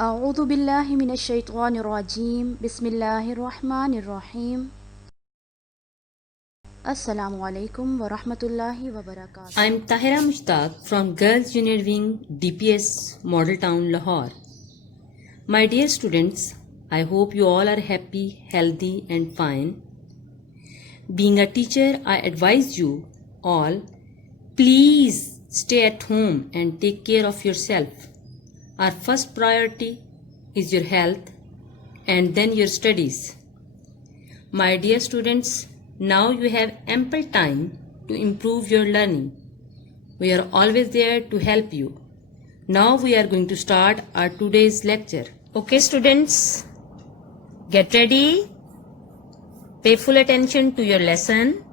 أعوذ بالله من الشيطان الرجيم بسم الله الرحمن الرحيم السلام عليكم ورحمة الله وبركاته. I'm Tahira Mushtaq from Girls Junior Wing DPS Model Town Lahore. My dear students, I hope you all are happy, healthy and fine. Being a teacher, I advise you all, please stay at home and take care of yourself. Our first priority is your health and then your studies. My dear students, now you have ample time to improve your learning. We are always there to help you. Now we are going to start our today's lecture. Okay students, get ready. Pay full attention to your lesson.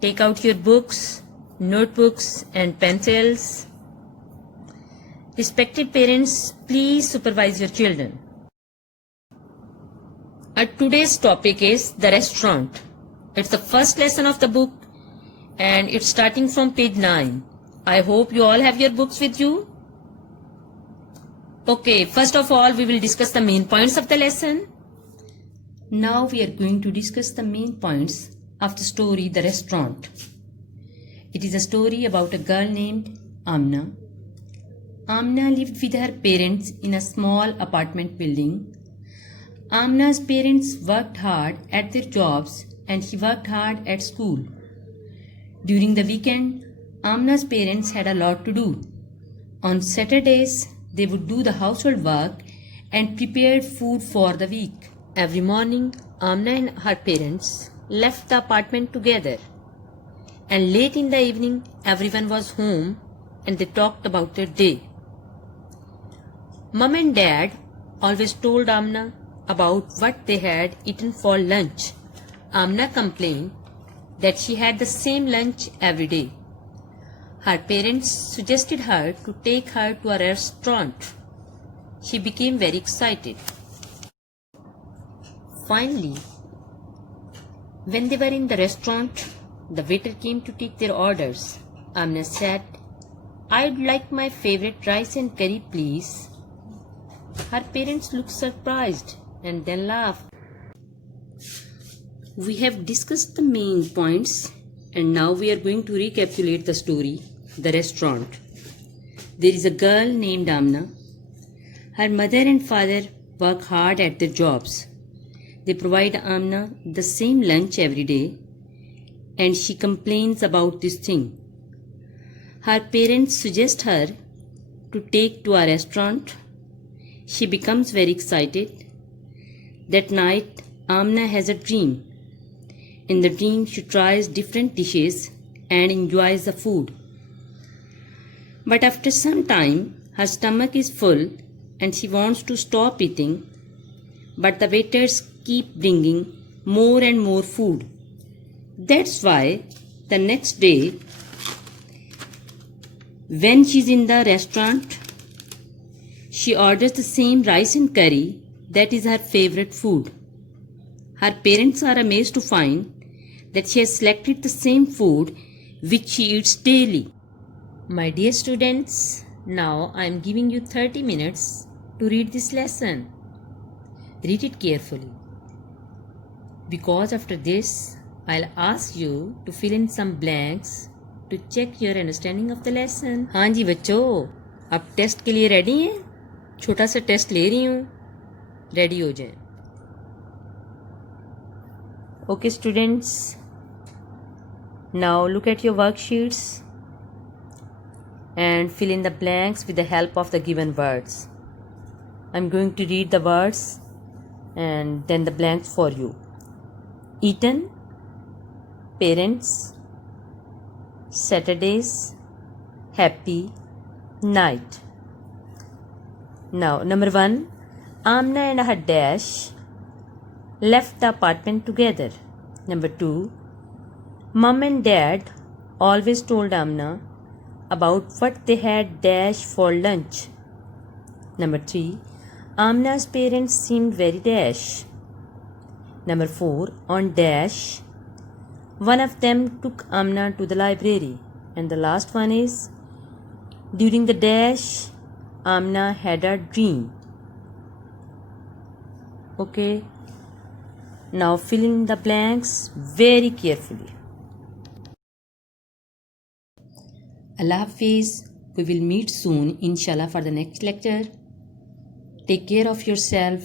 Take out your books, notebooks and pencils. Respected parents, please supervise your children. Our today's topic is the restaurant. It's the first lesson of the book and it's starting from page 9. I hope you all have your books with you. Okay, first of all we will discuss the main points of the lesson. Now we are going to discuss the main points of the story The Restaurant. It is a story about a girl named Amna. Amna lived with her parents in a small apartment building. Amna's parents worked hard at their jobs and she worked hard at school. During the weekend, Amna's parents had a lot to do. On Saturdays, they would do the household work and prepared food for the week. Every morning, Amna and her parents left the apartment together. And late in the evening, everyone was home and they talked about their day. Mom and Dad always told Amna about what they had eaten for lunch. Amna complained that she had the same lunch every day. Her parents suggested her to take her to a restaurant. She became very excited. Finally, when they were in the restaurant, the waiter came to take their orders. Amna said, "I'd like my favorite rice and curry, please." Her parents looked surprised and then laughed. We have discussed the main points and now we are going to recapitulate the story, The Restaurant. There is a girl named Amna. Her mother and father work hard at their jobs. They provide Amna the same lunch every day and she complains about this thing. Her parents suggest her to take to a restaurant. She becomes very excited. That night, Amna has a dream. In the dream, she tries different dishes and enjoys the food. But after some time, her stomach is full and she wants to stop eating. But the waiters keep bringing more and more food. That's why the next day, when she's in the restaurant, she orders the same rice and curry that is her favorite food. Her parents are amazed to find that she has selected the same food which she eats daily. My dear students, now I am giving you 30 minutes to read this lesson. Read it carefully. Because after this, I'll ask you to fill in some blanks to check your understanding of the lesson. हाँ जी बच्चों, अब test के लिए ready हैं? छोटा सा test ले रही हूँ, रेडी हो जाएं. Okay students, now look at your worksheets and fill in the blanks with the help of the given words. I'm going to read the words and then the blanks for you. Eaten, parents, Saturdays, happy, night. Now, number 1, Amna and her dash left the apartment together. Number 2, Mom and Dad always told Amna about what they had dash for lunch. Number 3, Amna's parents seemed very dash. Number 4, on dash, one of them took Amna to the library. And the last one is, during the dash, Amna had a dream. Okay. Now fill in the blanks very carefully. Allah Hafiz. We will meet soon, inshallah, for the next lecture. Take care of yourself.